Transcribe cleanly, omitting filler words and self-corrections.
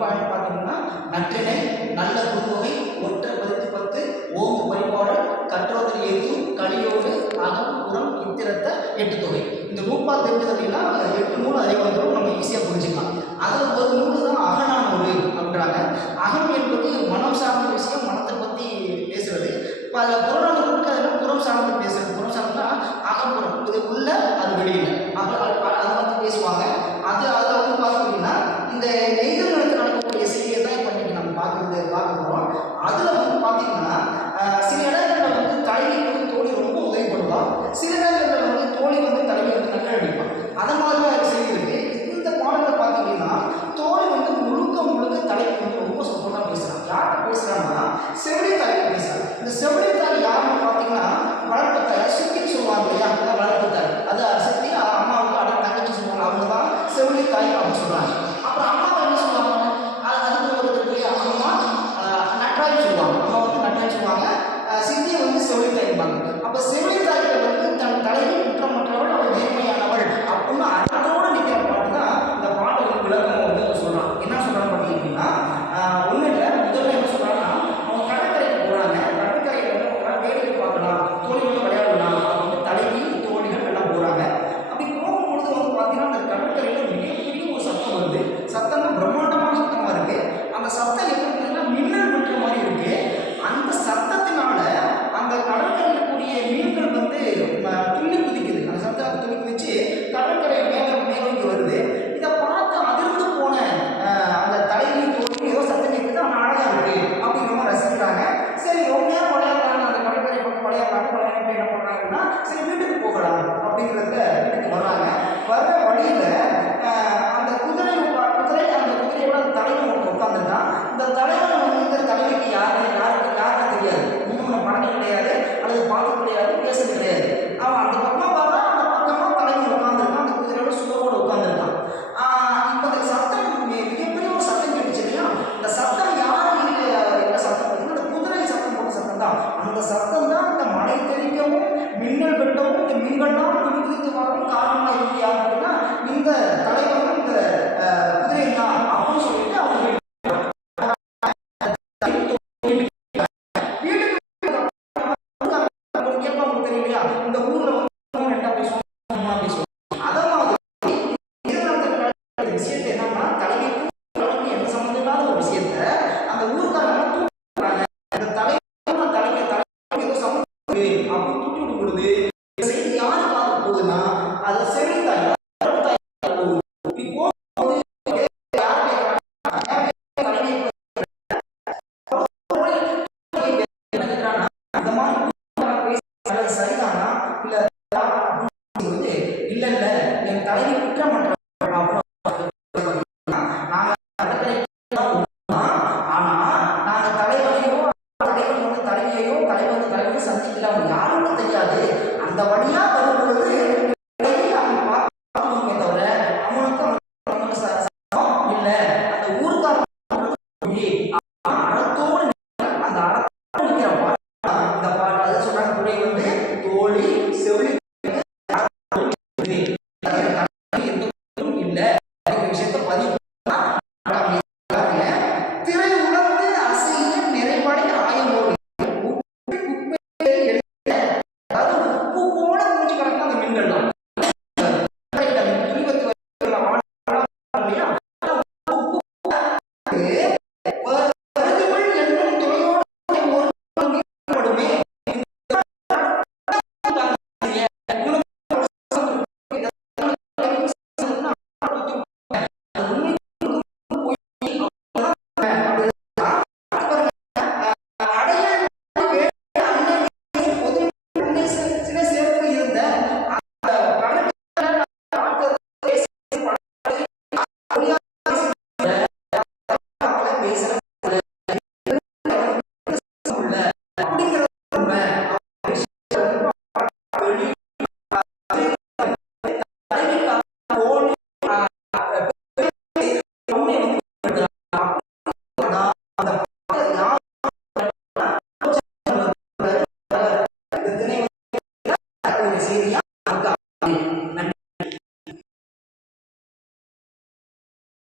Point பார்த்தீங்கன்னா நற்றிணை, நல்ல குறுந்தொகை, ஒற்ற பதித்து பத்து, ஓங்கு பரிபாடல், கற்றோதல் ஏற்று, களியோடு, அகம், புறம், இத்திரத்த, எட்டு தொகை. இந்த நூப்பா தெரிஞ்சது அப்படின்னா 8 நூல் அதே வந்துடும், நம்ம ஈஸியாக புரிஞ்சுக்கலாம். அதில் ஒரு நூல் தான் அகநானூறு அப்படின்றாங்க. அகம் என்பது மனம் சார்ந்த விஷயம், மனத்தை பற்றி பேசுறது. இப்போ அதில் புறநானூறுக்கு அதில் புறம் சார்ந்து பேசுறது. புறம் சார்ந்தா அகப்புறம், இது உள்ள அது வெளியில் அதை பற்றி பேசுவாங்க. அதில் வந்து பார்த்தீங்கன்னா இந்த நெய்தல் நிலத்தில் நடக்கக்கூடிய செய்தியை தான் இப்போ இன்னைக்கு நம்ம பார்க்க போகிறோம். அதில் வந்து பார்த்தீங்கன்னா சில இடங்களில் வந்து தலைவி வந்து தோழி ரொம்ப உதவிப்படுவான், சில இடங்களில் வந்து தோழி வந்து தலைவி வந்து நக்கல் அடிப்பான். அதை மாதிரி தான் செய்தி இருக்கு. இந்த பாடலில் பார்த்தீங்கன்னா தோழி வந்து முழுக்க தலைவி வந்து ரொம்ப சப்போர்ட்டாக பேசுகிறான். யார்கிட்ட பேசுகிறான்னா செவிலி தாய்கிட்ட பேசுகிறான். இந்த செவிலி தாய் யாருன்னு பார்த்தீங்கன்னா வளர்ப்பு தாய், சித்தின்னு சொல்லுவாங்க இல்லையா, அதான் வளர்ப்பு தாய். அது சித்தி அம்மாவுக்கு அடுத்த தங்கச்சி சொல்லுவாங்க, அவங்க தான் செவிலி தாய் அப்படின்னு சொல்கிறாங்க. அப்புறம் அம்மாவை என்ன சொல்லுவாங்க, அதுக்கு ஒரு அம்மா நட்டாய் சொல்லுவாங்க. அம்மா வந்து நட்டாய் சொல்லுவாங்க, சித்தியை வந்து செவிலி தாய்ப்பாங்க. அப்போ செவிலி தாய்கிட்ட வந்து தன் தலைவி குற்றமற்றவள், அவள் நேர்மையானவள் அப்படின்னு அதோடு நிற்கிற பாட்டு தான் இந்த பாட்டுக்கு விளக்கம் வந்து சொல்கிறான். என்ன சொல்கிறான்னு பார்த்தீங்கன்னா ஒன்றும் இல்லை, முதல்ல என்ன சொல்கிறாங்கன்னா அவங்க கடற்கரைக்கு போகிறாங்க. கடற்கரையில் வந்து அவங்க வேடிக்கை பார்க்கலாம், தோழிகளோட விளையாடலாம் அப்படின்னு தலைவி தோழிகள் எல்லாம் போகிறாங்க. அப்படி போகும்பொழுது வந்து பார்த்தீங்கன்னா அந்த கடற்கரையில் மிகப்பெரிய ஒரு சத்தம் வருது. சத்தம்னா பிரம்மாண்டமான சத்தமாக இருக்குது. அந்த சத்தம் எப்படி இருக்குன்னா மின்னல் விட்டுற மாதிரி இருக்குது. அந்த சத்தத்தினால அந்த கடற்கரையில் இருக்கக்கூடிய மீன்கள் வந்து துள்ளி குதிக்குது. அந்த சத்தத்தை துள்ளி குதிச்சு கடற்கரை மேலோங்கி வருது. இதை பார்த்து அதிர்ந்து போன அந்த தலைவி தோழி ஏதோ சத்தம் கேட்குது, அவன் அழகாக இருக்கு அப்படிங்கிற மாதிரி ரசிக்கிறாங்க. சரி ரொம்ப நேரம் விளையாடுறாங்க, அந்த கடற்கரை பக்கம் விளையாடுறாங்க. என்ன பண்ணுறாங்கன்னா சரி வீட்டுக்கு போகலாம் அப்படிங்கிறத வீட்டுக்கு வர்றாங்க. வர்ற வழியில் அந்த குதிரையோட அந்த தலைவன் ஒன்று உட்காந்துருக்கான். இந்த தலைவன் வந்து இந்த தலைவிக்கு யாருன்னு தெரியாது, இன்னும் பழக்கம் கிடையாது, அல்லது பார்க்க கிடையாது, பேச கிடையாது. அவன் அந்த பக்கம் பார்த்தா அந்த பக்கமாக தலைவன் உட்காந்துருக்கான், அந்த குதிரையோட சுகரோடு உட்காந்துருக்கான். இப்போ இந்த சத்தம் மிகப்பெரிய ஒரு சத்தம் கேட்டுச்சு இல்லையா, இந்த சத்தம் யாரும் என்ன சத்தம் பார்த்தீங்கன்னா அந்த குதிரை சத்தம் போட்ட சத்தம் தான். அந்த சத்தம் தான் இந்த மழை தெளிக்கவும் மின்னல் வெட்டவும் இந்த மீன்கள்லாம் துணித்து வரவும் காரணமாக இருக்கு. யார் அப்படின்னா இந்த தலைவரும் இந்த குதிரை தான் அப்படின்னு சொல்லிட்டு அவங்க இந்த ஊர்ல வந்து ரெண்டா பேசுவாங்க. அதை மாதிரி விஷயத்தை என்னன்னா தலைவிக்கும் எந்த சம்மந்தம் இல்லாத ஒரு விஷயத்த அந்த ஊருக்காரங்க தூக்குறாங்க. அந்த தலைவி ஏதோ சம்மந்தம் அப்படின்னு தூக்கி விடும் பொழுது செய்தி யாரு பார்க்க போகுதுன்னா அதை செவிலி தாய் போகுது. இப்படி போகும்போது யார் இந்த மாதிரி சரிதானா இல்ல இல்ல இல்ல என் தலைவி குற்றம் ஆனா நாங்க தலைவனையோ சந்திக்கல, அவங்க யாருன்னு தெரியாது. அந்த வழியா வரும் பொழுது அவன் பார்க்கணுமே தவிர அவனுக்கும் இல்ல அந்த ஊருக்காரத்தோடு அந்த அறத்தோடு நிற்கிற இந்த பாட்டு அதை சொல்றாங்க. துறை வந்து தோழி செவிலி இல்ல விஷயத்த பதிவு திரை உணர்ந்து அசைய நிறைவடை ஆயமோடு அதாவது உப்பு போல மூச்சு கிடக்கும் அந்த மீன்கள்லாம்